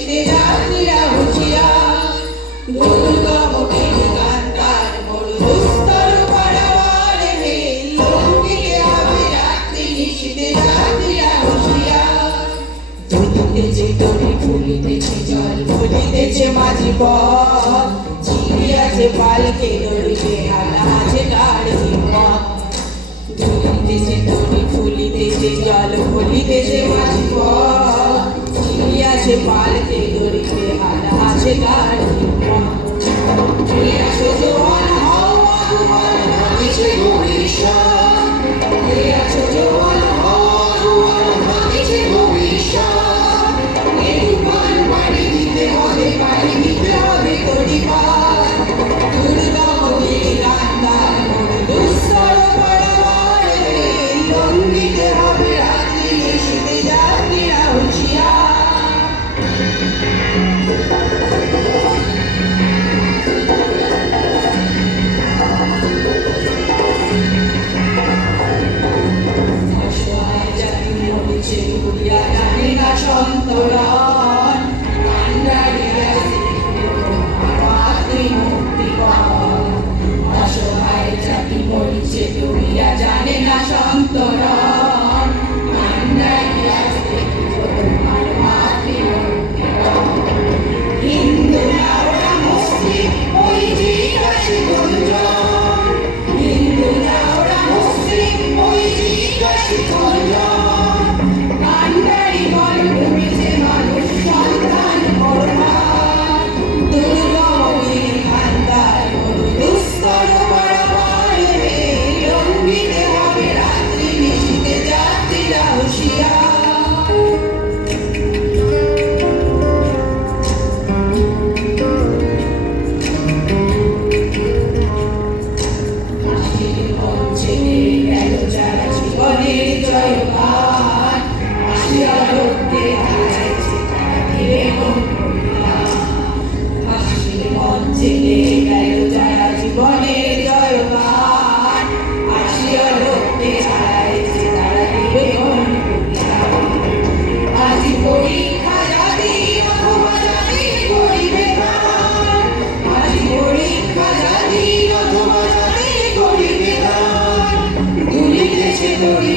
নিশিতে যাত্রীরা হুঁশিয়ার দুর্গম গান্ধার মোর দুস্তর পারাবার হে লঙ্ঘিতে হবে রাত্রি নিশিতে যাত্রীরা হুঁশিয়ার দুলিতেছে দড়ি ফুলিতেছে জল ফুলিতেছে মাঝি পথ চিড়িয়াছে পালকে দড়িতে হালা আছে গাড়ি পথ দুলিতেছে দড়ি ফুলিতেছে জল ফুলিতেছে মাঝি পথ চিড়িয়াছে পালকে দড়িতে হালা আছে গাড়ি পথ চিড়িয়াছে জোয়ান হাওয়া দুয়ার ভাঙিছে ভবিষ্যৎ চিড়িয়াছে জোয়ান হাওয়া দুয়ার ভাঙিছে ভবিষ্যৎ এ তুফান পানি দিতে হবে তড়ি পার দুর্গম গান্ধার মোর দুস্তর পারাবার হে লঙ্ঘিতে হবে রাত্রি নিশিতে যাত্রীরা হুঁশিয়ার অসহায় জাতি মরিছে ঘুরিয়া জানে না সন্তরণ কান্ডারিয়া মাতৃমুক্তিপণ অসহায় জাতি মরিছে ঘুরিয়া জানে না সন্তরণ কান্ডারিয়া তোমার মাতৃমুক্তিপণ হিন্দু না ওরা মুসলিম ওই জিজ্ঞাসি গুঞ্জন হিন্দু না ওরা মুসলিম ওই জিজ্ঞাসি গুঞ্জন কান্ডারি বনভূমি যে মানুষ সন্তান পরমার দুর্গম গান্ধার মোর দুস্তর পারাবার হে লঙ্ঘিতে হবে রাত্রি নিশিতে যাত্রীরা হুঁশিয়ার হাসির মঞ্চে গেল যারা জীবনের জয়গান হাসিয়া লোককে হারাইছে তারা ধীরে হাসির মঞ্চে গেল যারা জীবনের জয়গান হাসিয়া লোককে হারাইছে তারা ধীরে আজি পরীক্ষা জাতি অথবা জাতি করিবে গান আজি পরীক্ষা জাতি অথবা জাতি করিবে গান দুলিতেছে দড়ি